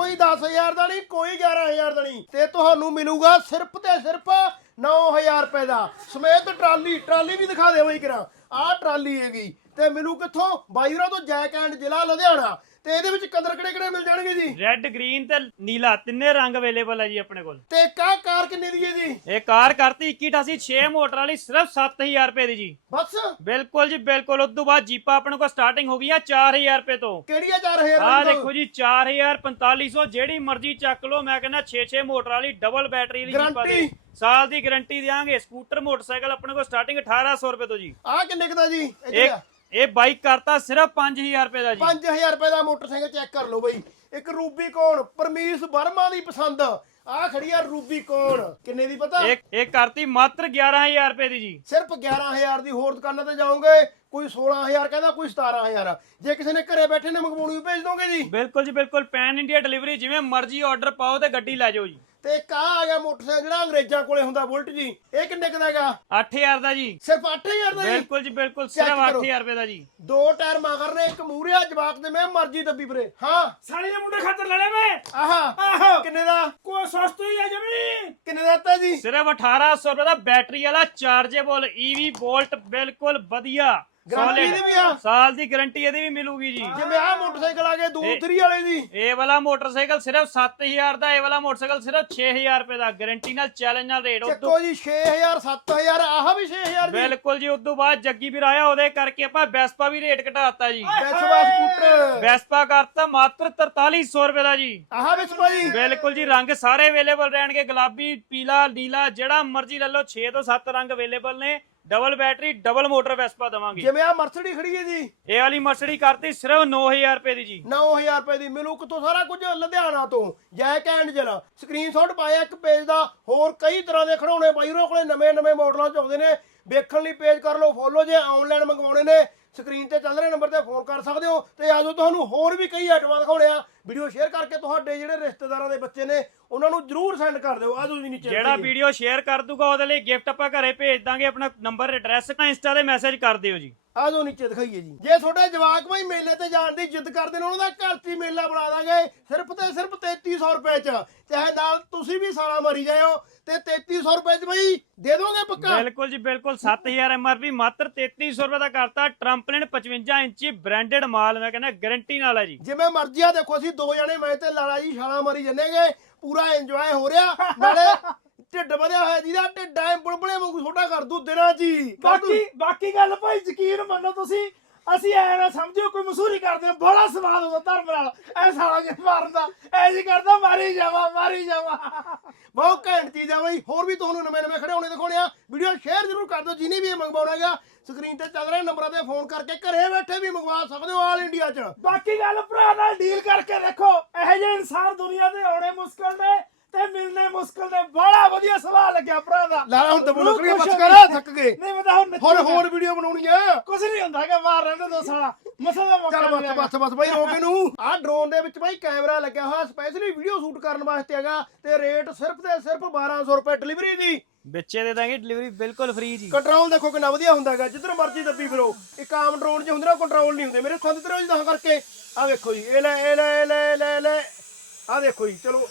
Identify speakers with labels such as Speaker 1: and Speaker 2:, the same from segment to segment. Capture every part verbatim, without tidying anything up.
Speaker 1: ਕੋਈ दस हज़ार ਦਾ ਨਹੀਂ, ਕੋਈ ग्यारह हज़ार ਦਾ ਨਹੀਂ, ਤੇ ਤੁਹਾਨੂੰ ਮਿਲੂਗਾ ਸਿਰਫ ਤੇ ਸਿਰਫ नौ हज़ार ਰੁਪਏ ਦਾ ਸਮੇਤ ਟਰਾਲੀ। ਟਰਾਲੀ ਵੀ ਦਿਖਾ ਦੇ ਬਈ ਕਰਾਂ, ਆਹ ਟਰਾਲੀ ਹੈਗੀ ਤੇ ਮਿਲੂ ਕਿੱਥੋਂ? ਬਾਈ ਹੋਰਾਂ ਤੋਂ, ਜੈਕ ਐਂਡ ਜ਼ਿਲ੍ਹਾ ਲੁਧਿਆਣਾ। ਤੇ ਇਹਦੇ ਵਿੱਚ ਕਲਰ ਕਿਹੜੇ ਕਿਹੜੇ ਮਿਲ ਜਾਣਗੇ ਜੀ?
Speaker 2: ਰੈੱਡ, ਗ੍ਰੀਨ ਤੇ ਨੀਲਾ, ਤਿੰਨੇ ਰੰਗ ਅਵੇਲੇਬਲ ਹੈ ਜੀ ਆਪਣੇ ਕੋਲ।
Speaker 1: ਤੇ ਕਾ ਕਾਰ ਕਿੰਨੇ ਦੀ ਹੈ ਜੀ?
Speaker 2: ਇਹ ਕਾਰ ਕਰਤੀ ਇੱਕੀ ਅਠਾਸੀ ਛੇ ਮੋਟਰ ਵਾਲੀ ਸਿਰਫ ਸੱਤ ਹਜ਼ਾਰ ਰੁਪਏ ਦੀ ਜੀ।
Speaker 1: ਬਸ
Speaker 2: ਬਿਲਕੁਲ ਜੀ ਬਿਲकुल। ਉਸ ਤੋਂ ਬਾਅਦ ਜੀਪਾ ਆਪਣੇ ਕੋਲ ਸਟਾਰਟਿੰਗ ਹੋ ਗਈਆਂ ਚਾਰ ਹਜ਼ਾਰ ਰੁਪਏ ਤੋਂ।
Speaker 1: ਕਿਹੜੀਆਂ ਚਾਰ ਹਜ਼ਾਰ?
Speaker 2: ਆਹ ਦੇਖੋ ਜੀ ਚਾਰ ਹਜ਼ਾਰ, ਪੰਤਾਲੀ ਸੌ, ਜਿਹੜੀ ਮਰਜ਼ੀ ਚੱਕ ਲਓ। ਮੈਂ ਕਹਿੰਦਾ ਛੇ ਛੇ ਮੋਟਰ ਵਾਲੀ ਡਬਲ ਬੈਟਰੀ ਵਾਲੀ ਜੀਪਾ ਦੇ ਸਾਲ ਦੀ ਗਾਰੰਟੀ ਦੇਵਾਂਗੇ। ਸਕੂਟਰ ਮੋਟਰਸਾਈਕਲ ਆਪਣੇ ਕੋਲ ਸਟਾਰਟਿੰਗ ਅਠਾਰਾਂ ਸੌ ਰੁਪਏ ਤੋਂ ਜੀ।
Speaker 1: ਆਹ ਕਿੰਨੇ ਦਾ ਜੀ?
Speaker 2: ਇਹ ਇਹ ਬਾਈਕ ਕਰਤਾ ਸਿਰਫ ਪੰਜ ਹਜ਼ਾਰ ਰੁਪਏ ਦਾ ਜੀ।
Speaker 1: ਪੰਜ ਹਜ਼ਾਰ ਰੁਪਏ ਦਾ ਮੋਟਰਸਾਈਕਲ ਚੈੱਕ ਕਰ ਲਓ ਬਈ। ਇੱਕ ਰੂਬੀਕੌਨ ਪਰਮੀਸ਼ ਵਰਮਾ ਦੀ ਪਸੰਦ, ਆਹ ਖੜੀ ਆ ਰੂਬੀਕੌਨ। ਕਿੰਨੇ ਦੀ ਪਤਾ?
Speaker 2: ਇੱਕ ਇਹ ਕਰਤੀ ਮਾਤਰ ਗਿਆਰਾਂ ਹਜ਼ਾਰ ਰੁਪਏ ਦੀ ਜੀ।
Speaker 1: ਸਿਰਫ ਗਿਆਰਾਂ ਹਜ਼ਾਰ ਦੀ। ਹੋਰ ਦੁਕਾਨਾਂ ਤੇ ਜਾਓਗੇ ਕੋਈ ਸੋਲਾਂ ਹਜ਼ਾਰ ਕਹਿੰਦਾ, ਕੋਈ ਸਤਾਰਾਂ ਹਜ਼ਾਰ। ਜੇ ਕਿਸੇ ਨੇ ਘਰੇ ਬੈਠੇ ਨੇ ਮੰਗਵਾਉਣੀ ਭੇਜ ਦੋਗੇ ਜੀ?
Speaker 2: ਬਿਲਕੁਲ ਜੀ ਬਿਲकुल। ਪੈਨ ਇੰਡੀਆ ਡਿਲੀਵਰੀ, ਜਿਵੇਂ ਮਰਜ਼ੀ ਆਰਡਰ ਪਾਓ ਤੇ ਗੱਡੀ ਲੈ ਜਾਓ ਜੀ।
Speaker 1: ਤੇ ਇੱਕ ਆ ਆ ਗਿਆ ਮੋਟਰਸਾਈਕਲ ਜਿਹੜਾ ਅੰਗਰੇਜ਼ਾਂ ਕੋਲੇ ਹੁੰਦਾ, ਬੁਲਟ ਜੀ। ਇਹ ਕਿੰਨੇ ਕੁ ਦਾ ਹੈਗਾ?
Speaker 2: ਅੱਠ ਹਜ਼ਾਰ ਦਾ ਜੀ।
Speaker 1: ਸਿਰਫ ਅੱਠ ਹਜ਼ਾਰ ਦਾ ਜੀ?
Speaker 2: ਬਿਲकुल ਜੀ ਬਿਲकुल। ਸਿਰਫ ਅੱਠ ਹਜ਼ਾਰ ਰੁਪਏ ਦਾ ਜੀ।
Speaker 1: ਦੋ ਟਾਇਰ ਮਗਰ ਨੇ, ਇੱਕ ਮੂਹਰੇ ਆ। ਜਵਾਕ ਦੇ ਮੈਂ ਮਰਜ਼ੀ ਦੱਬੀ ਫਿਰੇ। ਹਾਂ
Speaker 3: ਸਾਲੀ ਦੇ ਮੁੰਡੇ ਖਾਤਰ ਲੈਣੇ ਮੈਂ।
Speaker 1: ਆਹਾ
Speaker 3: ਆਹੋ
Speaker 1: ਕਿੰਨੇ ਦਾ?
Speaker 3: ਕੋ ਸਸਤੀ ਹੈ ਜਮੀ।
Speaker 1: ਕਿੰਨੇ ਦਾ ਦਿੱਤਾ ਜੀ?
Speaker 2: ਸਿਰਫ ਅਠਾਰਾਂ ਸੌ ਰੁਪਏ ਦਾ ਬੈਟਰੀ ਵਾਲਾ ਚਾਰਜੇਬਲ ਈਵੀ ਵੋਲਟ, ਬਿਲकुल ਵਧੀਆ।
Speaker 1: ਗਾਰੰਟੀ ਦੀ ਵੀ ਆ?
Speaker 2: ਸਾਲ ਦੀ ਗਾਰੰਟੀ ਇਹਦੀ ਵੀ ਮਿਲੂਗੀ ਜੀ।
Speaker 1: ਜਿਵੇਂ ਆਹ ਮੋਟਰਸਾਈਕਲ ਆ ਗਏ ਦੂਸਰੀ ਵਾਲੇ ਦੀ,
Speaker 2: ਇਹ ਵਾਲਾ ਮੋਟਰਸਾਈਕਲ ਸਿਰਫ ਸੱਤ ਹਜ਼ਾਰ ਦਾ, ਇਹ ਵਾਲਾ ਮੋਟਰਸਾਈਕਲ ਸਿਰਫ ਛੇ ਹਜ਼ਾਰ ਰੁਪਏ ਦਾ। ਗਾਰੰਟੀ ਨਾਲ, ਚੈਲੰਜ ਨਾਲ ਰੇਟ।
Speaker 1: ਚੱਕੋ ਜੀ ਛੇ ਹਜ਼ਾਰ, ਸੱਤ ਹਜ਼ਾਰ, ਆਹ ਵੀ ਛੇ ਹਜ਼ਾਰ ਜੀ।
Speaker 2: ਬਿਲकुल ਜੀ। ਉਸ ਤੋਂ ਬਾਅਦ ਜੱਗੀ ਵੀਰ ਆਇਆ, ਉਹਦੇ ਕਰਕੇ ਆਪਾਂ ਵੈਸਪਾ ਵੀ ਰੇਟ ਘਟਾਤਾ ਜੀ।
Speaker 1: ਵੈਸਪਾ ਸਕੂਟਰ
Speaker 2: ਵੈਸਪਾ ਕਰਤਾ ਮਾਤਰ ਤਰਤਾਲੀ ਸੌ ਰੁਪਏ ਦਾ ਜੀ।
Speaker 1: ਆਹ ਵੈਸਪਾ ਜੀ।
Speaker 2: ਬਿਲकुल ਜੀ। ਰੰਗ ਸਾਰੇ ਅਵੇਲੇਬਲ ਰਹਿਣਗੇ, ਗੁਲਾਬੀ, ਪੀਲਾ, ਨੀਲਾ, ਜਿਹੜਾ ਮਰਜ਼ੀ ਲੈ ਲਓ। ਛੇ ਤੋਂ ਸੱਤ ਰੰਗ ਅਵੇਲੇਬਲ ਨੇ। Double battery, double motor Vespa ਦਵਾਂਗੇ।
Speaker 1: ਜਿਵੇਂ ਆ ਮਰਸਡੀ ਖੜੀ ਹੈ ਜੀ,
Speaker 2: ਇਹ ਵਾਲੀ ਮਰਸਡੀ ਕਰਤੀ ਸਿਰਫ ਨੌ ਹਜ਼ਾਰ ਰੁਪਏ ਦੀ ਜੀ।
Speaker 1: ਨੌ ਹਜ਼ਾਰ ਰੁਪਏ ਦੀ। ਮਿਲੂ ਕਿੱਥੋਂ? ਸਾਰਾ ਕੁਝ ਲੁਧਿਆਣਾ ਤੋਂ। ਜੈਕ ਐਂਡ ਜ਼ਿਲ੍ਹਾ। ਸਕਰੀਨਸ਼ਾਟ ਪਾਇਆ ਇੱਕ ਪੇਜ ਦਾ। ਹੋਰ ਕਈ ਤਰ੍ਹਾਂ ਦੇ ਖਿਡੌਣੇ ਬਾਈ ਹੋਰਾਂ ਕੋਲੇ ਨਵੇਂ ਨਵੇਂ ਮਾਡਲਾਂ ਚ ਆਉਂਦੇ ਨੇ। ਵੇਖਣ ਲਈ ਪੇਜ ਕਰ ਲਓ ਫੋਲੋ। ਜੇ ਆਨਲਾਈਨ ਮੰਗਵਾਉਣੇ ਨੇ ਸਕਰੀਨ ਤੇ ਚੱਲ ਰਹੇ ਨੰਬਰ ਤੇ ਫੋਨ ਕਰ ਸਕਦੇ ਹੋ। ਤੇ ਆਜੋ ਤੁਹਾਨੂੰ ਹੋਰ ਵੀ ਕਈ ਆਈਟਮਾਂ ਦਿਖਾਉਣੇ ਆ। ਵੀਡੀਓ ਸ਼ੇਅਰ ਕਰਕੇ ਤੁਹਾਡੇ ਜਿਹੜੇ ਰਿਸ਼ਤੇਦਾਰਾਂ ਦੇ ਬੱਚੇ ਨੇ ਉਹਨਾਂ ਨੂੰ ਜਰੂਰ ਸੈਂਡ ਕਰ ਦਿਓ। ਆਜੋ ਜੀ ਨੀਚੇ।
Speaker 2: ਜਿਹੜਾ ਵੀਡੀਓ ਸ਼ੇਅਰ ਕਰ ਦੂਗਾ ਉਹਦੇ ਲਈ ਗਿਫਟ ਆਪਾਂ ਘਰੇ ਭੇਜ ਦਾਂਗੇ। ਆਪਣਾ ਨੰਬਰ, ਐਡਰੈਸ ਇੰਸਟਾ ਤੇ ਮੈਸੇਜ ਕਰ ਦਿਓ ਜੀ।
Speaker 1: ਆਜੋ ਨੀਚੇ ਦਿਖਾਈਏ ਜੀ। ਜੇ ਤੁਹਾਡੇ ਜਵਾਕ ਭਾਈ ਮੇਲੇ ਤੇ ਜਾਣ ਦੀ ਜਿੱਦ ਕਰਦੇ ਨੇ, ਉਹਨਾਂ ਦਾ ਘਰ 'ਚ ਹੀ ਮੇਲਾ ਬਣਾ ਦਾਂਗੇ ਸਿਰਫ ਤੇ ਸਿਰਫ ਤੇਤੀ ਸੌ ਰੁਪਏ ਚ। ਚਾਹੇ ਨਾਲ ਤੁਸੀਂ ਵੀ ਸਾਲਾ ਮਾਰੀ ਜਾਇਓ ਤੇ ਤੇਤੀ ਸੌ ਰੁਪਏ ਚ ਬਈ ਦੇ ਦੋਗੇ ਪੱਕਾ?
Speaker 2: ਬਿਲकुल ਜੀ ਬਿਲकुल। ਸੱਤ ਹਜ਼ਾਰ ਐਮਆਰਪੀ, ਮਾਤਰ ਤੇਤੀ ਸੌ ਰੁਪਏ ਦਾ ਕਰਤਾ। ਟਰੰਪਲਿਨ ਪਚਵੰਜਾ ਇੰਚੀ ਬ੍ਰਾਂਡਡ ਮਾਲ, ਮੈਂ ਕਹਿੰਦਾ ਗਾਰੰਟੀ ਨਾਲ ਹੈ ਜੀ।
Speaker 1: ਜਿਵੇਂ ਮਰਜ਼ੀ ਆ। ਦੇਖੋ ਅਸੀਂ ਦੋ ਜਣੇ ਮੈਂ ਤੇ ਲਾਲਾ ਜੀ ਛਾਲਾ ਮਾਰੀ ਜੰਨੇਗੇ। ਪੂਰਾ ਇੰਜੋਏ ਹੋ ਰਿਹਾ। ਨਾਲੇ ਢਿੱਡ ਵਧਿਆ ਹੋਇਆ, ਜਿਹਦਾ ਢਿੱਡ ਐ ਬੁਲਬੁਲੇ ਵਾਂਗੂ ਛੋਟਾ ਕਰ ਦੂ ਦਿਨਾਂ ਚ ਹੀ।
Speaker 3: ਬਾਕੀ ਬਾਕੀ ਗੱਲ ਭਾਈ ਯਕੀਨ ਮੰਨੋ ਤੁਸੀਂ, ਅਸੀਂ ਐ ਨਾ ਸਮਝਿਓ ਕੋਈ ਮਸੂਰੀ ਕਰਦੇ। ਬੜਾ ਸਵਾਦ ਹੁੰਦਾ ਧਰਮ ਨਾਲ ਐ ਸਾਲਾ ਕੇ ਮਾਰਨ ਦਾ। ਐ ਜੀ ਕਰਦਾ ਮਾਰੀ ਜਾਵਾ ਮਾਰੀ ਜਾਵਾ।
Speaker 1: ਬਹੁਤ ਘੈਂਟ ਚੀਜ਼ ਆ ਬਈ। ਹੋਰ ਵੀ ਤੁਹਾਨੂੰ ਨਵੇਂ ਨਵੇਂ ਖਿਡੌਣੇ ਦਿਖਾਉਣੇ ਆ। ਵੀਡੀਓ ਸ਼ੇਅਰ ਜ਼ਰੂਰ ਕਰ ਦਿਓ। ਜਿਹਨੇ ਵੀ ਇਹ ਮੰਗਵਾਉਣਾ ਹੈਗਾ ਸਕਰੀਨ ਤੇ ਚੱਲ ਰਹੇ ਨੰਬਰਾਂ ਤੇ ਫੋਨ ਕਰਕੇ ਘਰੇ ਬੈਠੇ ਵੀ ਮੰਗਵਾ ਸਕਦੇ ਹੋ ਆਲ ਇੰਡੀਆ ਚ।
Speaker 3: ਬਾਕੀ ਗੱਲ ਭਰਾ ਨਾਲ ਡੀਲ ਕਰਕੇ ਦੇਖੋ। ਇਹੋ ਜਿਹੇ ਇਨਸਾਨ ਦੁਨੀਆ ਤੇ ਆਉਣੇ ਮੁਸ਼ਕਲ ਨੇ ਤੇ ਮਿਲਣੇ ਮੁਸ਼ਕਲ ਨੇ। ਬੜਾ ਵਧੀਆ ਸਵਾਲ ਲੱਗਿਆ ਭਰਾ ਦਾ।
Speaker 1: ਲਾਲਾ ਹੁਣ ਤਾਂ ਬੋਲੋ ਕਰੀ ਬਸ ਕਰ, ਥੱਕ ਗਏ।
Speaker 3: ਨਹੀਂ ਪਤਾ ਹੁਣ
Speaker 1: ਹੋਰ ਹੋਰ ਵੀਡੀਓ ਬਣਾਉਣੀ ਆ।
Speaker 3: ਕੁਝ ਨਹੀਂ ਹੁੰਦਾ ਕਿ ਮਾਰ ਰਹਿੰਦੇ ਦੋ ਸਾਲਾ ਮਸਾ ਦਾ ਮੌਕਾ
Speaker 1: ਚੱਲ ਬਸ
Speaker 3: ਮਿਲੇਗਾ।
Speaker 1: ਬਸ ਬਸ ਬਾਈ ਰੋਕ ਇਹਨੂੰ। ਆਹ ਡਰੋਨ ਦੇ ਵਿੱਚ ਬਾਈ ਕੈਮਰਾ ਲੱਗਿਆ ਹੋਇਆ ਸਪੈਸ਼ਲੀ ਵੀਡੀਓ ਸ਼ੂਟ ਕਰਨ ਵਾਸਤੇ ਹੈਗਾ। ਤੇ ਰੇਟ ਸਿਰਫ ਤੇ ਸਿਰਫ ਬਾਰਾਂ ਸੌ ਰੁਪਏ ਡਿਲੀਵਰੀ ਦੀ।
Speaker 2: ਵਿੱਚੇ ਦੇ ਦਾਂਗੇ ਡਿਲੀਵਰੀ ਬਿਲकुल ਫ੍ਰੀ ਜੀ।
Speaker 1: ਕੰਟਰੋਲ ਦੇਖੋ ਕਿੰਨਾ ਵਧੀਆ ਹੁੰਦਾ ਹੈਗਾ। ਜਿੱਧਰ ਮਰਜ਼ੀ ਦੱਬੀ ਫਿਰੋ। ਇੱਕ ਆਮ ਡਰੋਨ ਚ ਹੁੰਦੇ ਨਾ ਕੰਟਰੋਲ ਨਹੀਂ ਹੁੰਦੇ। ਮੇਰੇ ਖੰਦ ਤੇ ਤਾਂ ਕਰਕੇ ਆਹ ਵੇਖੋ ਜੀ। ਇਹ ਲੈ ਇਹ ਲੈ ਲੈ ਲੈ ਲੈ ਆਹ ਦੇਖੋ ਜੀ। ਚਲੋ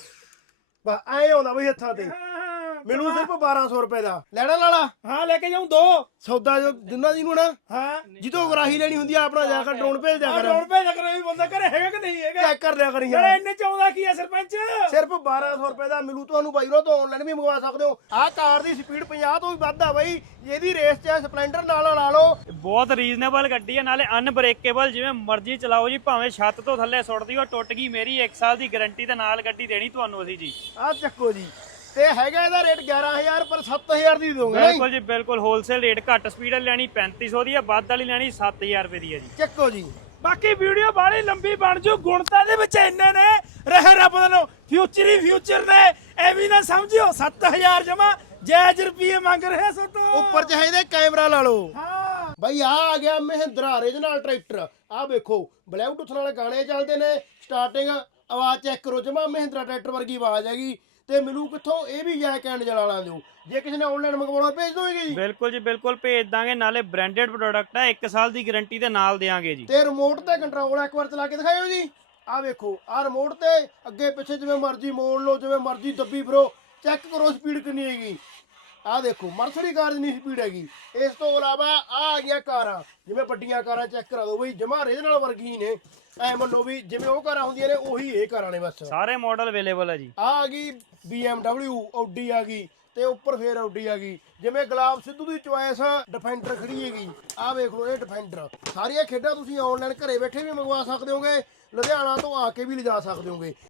Speaker 1: ਬਸ ਐ ਆਉਂਦਾ ਬਈ ਹੱਥਾਂ ਤੇ। ਮੈਨੂੰ ਸਿਰਫ ਬਾਰਾਂ ਸੌ ਰੁਪਏ ਦਾ। ਲੈਣਾ ਲਾਲਾ?
Speaker 3: ਹਾਂ ਲੈ ਕੇ ਜਾਉਂ ਦੋ।
Speaker 1: ਸੌਦਾ ਜੋ ਦਿਨਾਂ ਦੀ ਨੂੰ ਨਾ,
Speaker 3: ਹਾਂ
Speaker 1: ਜਿੱਦੋਂ ਗਰਾਹੀ ਲੈਣੀ ਹੁੰਦੀ ਆ ਆਪਣਾ ਜਾ ਕੇ ਡਰੋਨ ਭੇਜ ਦਿਆ ਕਰ।
Speaker 3: ਡਰੋਨ ਭੇਜ ਕਰ। ਵੀ ਬੰਦਾ ਘਰੇ ਹੈਗਾ ਕਿ ਨਹੀਂ ਹੈਗਾ
Speaker 1: ਚੈੱਕ ਕਰ ਲਿਆ ਕਰੀ
Speaker 3: ਯਾਰ।
Speaker 1: ਯਾਰ।
Speaker 3: ਇੰਨੇ ਚਾਹੁੰਦਾ ਕੀ ਹੈ ਸਰਪੰਚ?
Speaker 1: ਸਿਰਫ ਬਾਰਾਂ ਸੌ ਰੁਪਏ ਦਾ ਮਿਲੂ ਤੁਹਾਨੂੰ ਬਾਈ ਰੋ ਤੋਂ। ਆਨਲਾਈਨ ਵੀ ਮੰਗਵਾ ਸਕਦੇ ਹੋ। ਆਹ ਕਾਰ ਦੀ ਸਪੀਡ ਪੰਜਾਹ ਤੋਂ ਵੀ ਵੱਧ ਆ ਬਾਈ। ਇਹਦੀ ਰੇਸ ਚ ਸਪਲੈਂਡਰ ਨਾਲ ਲਾ ਲਓ।
Speaker 2: ਬਹੁਤ ਰੀਜ਼ਨੇਬਲ ਗੱਡੀ ਹੈ, ਨਾਲੇ ਅਨਬ੍ਰੇਕੇਬਲ। ਜਿਵੇਂ ਮਰਜ਼ੀ ਚਲਾਓ ਜੀ। ਭਾਵੇਂ ਛੱਤ ਤੋਂ ਥੱਲੇ ਸੁੱਟਦੀ ਹੋ, ਟੁੱਟ ਗਈ ਮੇਰੀ ਇੱਕ ਸਾਲ ਦੀ ਗਾਰੰਟੀ ਦੇ ਨਾਲ ਗੱਡੀ ਦੇਣੀ ਤੁਹਾਨੂੰ ਅਸੀਂ ਜੀ।
Speaker 1: ਆਹ ਚੱਕੋ ਜੀ। ਤੇ ਹੈਗਾ ਇਹਦਾ ਰੇਟ ਗਿਆਰਾਂ ਹਜ਼ਾਰ ਪਰ ਸੱਤ ਹਜ਼ਾਰ ਦੀ ਦੋਗੇ।
Speaker 2: ਬਿਲकुल ਜੀ ਬਿਲकुल। Wholesale rate. ਘੱਟ ਸਪੀਡ ਵਾਲੀ ਲੈਣੀ ਪੈਂਤੀ ਸੌ ਦੀ ਹੈ, ਵੱਧ ਵਾਲੀ ਲੈਣੀ ਸੱਤ ਹਜ਼ਾਰ ਰੁਪਏ ਦੀ ਹੈ ਜੀ।
Speaker 1: ਚੱਕੋ ਜੀ।
Speaker 3: ਬਾਕੀ ਵੀਡੀਓ ਬਾਹਲੀ ਲੰਬੀ ਬਣ ਜੂ। ਗੁਣਤਾ ਦੇ ਵਿੱਚ ਇੰਨੇ ਨੇ ਰਹੇ ਰੱਬ ਦਾ ਨੂੰ। ਫਿਊਚਰ ਹੀ ਫਿਊਚਰ ਨੇ। ਐਵੇਂ ਨਾ ਸਮਝਿਓ ਸੱਤ ਹਜ਼ਾਰ ਜਮਾ ਜਾਇਜ਼ ਰੁਪਏ ਮੰਗ ਰਹੇ ਸੋ ਤੋਂ
Speaker 1: ਉੱਪਰ ਚਾਹੀਦੇ ਕੈਮਰਾ ਲਾ ਲਓ।
Speaker 3: ਹਾਂ
Speaker 1: ਬਾਈ ਆ ਆ ਗਿਆ ਮਹਿੰਦਰਾ ਰੀਜਨਲ ਟਰੈਕਟਰ। ਆਹ ਵੇਖੋ ਬਲੂਟੁੱਥ ਨਾਲ ਗਾਣੇ ਚੱਲਦੇ ਨੇ। ਸਟਾਰਟਿੰਗ ਆਵਾਜ਼ ਚੈੱਕ ਕਰੋ। ਜਮਾ ਮਹਿੰਦਰਾ ਟਰੈਕਟਰ ਵਰਗੀ ਆਵਾਜ਼ ਹੈਗੀ। ਤੇ ਮਿਲੂ ਕਿੱਥੋਂ? ਇਹ ਵੀ ਜੈਕ ਐਂਡ ਜਲਾ ਲਾ ਦਿਓ। ਜੇ ਕਿਸੇ ਨੇ ਆਨਲਾਈਨ ਮੰਗਵਾਉਣਾ ਭੇਜ ਦੋਗੇ ਜੀ?
Speaker 2: ਬਿਲकुल ਜੀ ਬਿਲकुल ਭੇਜ ਦਾਂਗੇ। ਨਾਲੇ ਬ੍ਰਾਂਡਡ ਪ੍ਰੋਡਕਟ ਹੈ, ਇੱਕ ਸਾਲ ਦੀ ਗਾਰੰਟੀ ਦੇ ਨਾਲ ਦੇਾਂਗੇ ਜੀ।
Speaker 1: ਤੇ ਰਿਮੋਟ ਤੇ ਕੰਟਰੋਲ ਇੱਕ ਵਾਰ ਚਲਾ ਕੇ ਦਿਖਾਇਓ ਜੀ। ਆ ਵੇਖੋ ਆ ਰਿਮੋਟ ਤੇ ਅੱਗੇ ਪਿੱਛੇ ਜਿਵੇਂ ਮਰਜ਼ੀ ਮੋੜ ਲਓ, ਜਿਵੇਂ ਮਰਜ਼ੀ ਦੱਬੀ ਫਿਰੋ। ਚੈੱਕ ਕਰੋ ਸਪੀਡ ਕਿੰਨੀ ਹੈਗੀ। ਆ ਦੇਖੋ ਮਰਸਡੀ ਕਾਰ ਦੀ ਨਹੀਂ ਸਪੀਡ ਹੈਗੀ। ਇਸ ਤੋਂ ਇਲਾਵਾ ਆ ਆ ਗਈਆਂ ਕਾਰਾਂ, ਜਿਵੇਂ ਵੱਡੀਆਂ ਕਾਰਾਂ ਚੈੱਕ ਕਰਾ ਦਿਓ ਬਈ, ਜਮਾ ਇਹਦੇ ਨਾਲ ਵਰਗੀ ਨੇ। ਐ ਮੰਨੋ ਵੀ ਜਿਵੇਂ ਉਹ ਕਾਰਾਂ ਹੁੰਦੀਆਂ ਨੇ ਉਹੀ ਇਹ ਕਾਰਾਂ ਨੇ ਬਸ।
Speaker 2: ਸਾਰੇ ਮਾਡਲ ਅਵੇਲੇਬਲ ਹੈ ਜੀ।
Speaker 1: ਆ ਆ ਗਈ ਬੀ ਐਮ ਡਬਲਿਊ, ਆਡੀ ਆ ਗਈ ਤੇ ਉੱਪਰ ਫੇਰ ਆਡੀ ਆ ਗਈ। ਜਿਵੇਂ ਗੁਲਾਬ ਸਿੱਧੂ ਦੀ ਚੁਆਇਸ ਡਿਫੈਂਡਰ ਖੜੀ ਹੈਗੀ। ਆ ਵੇਖ ਲਓ ਇਹ ਡਿਫੈਂਡਰ। ਸਾਰੀਆਂ ਖੇਡਾਂ ਤੁਸੀਂ ਆਨਲਾਈਨ ਘਰੇ ਬੈਠੇ ਵੀ ਮੰਗਵਾ ਸਕਦੇ ਹੋਗੇ, ਲੁਧਿਆਣਾ ਤੋਂ ਆ ਕੇ ਵੀ ਲਿਜਾ ਸਕਦੇ ਹੋਗੇ।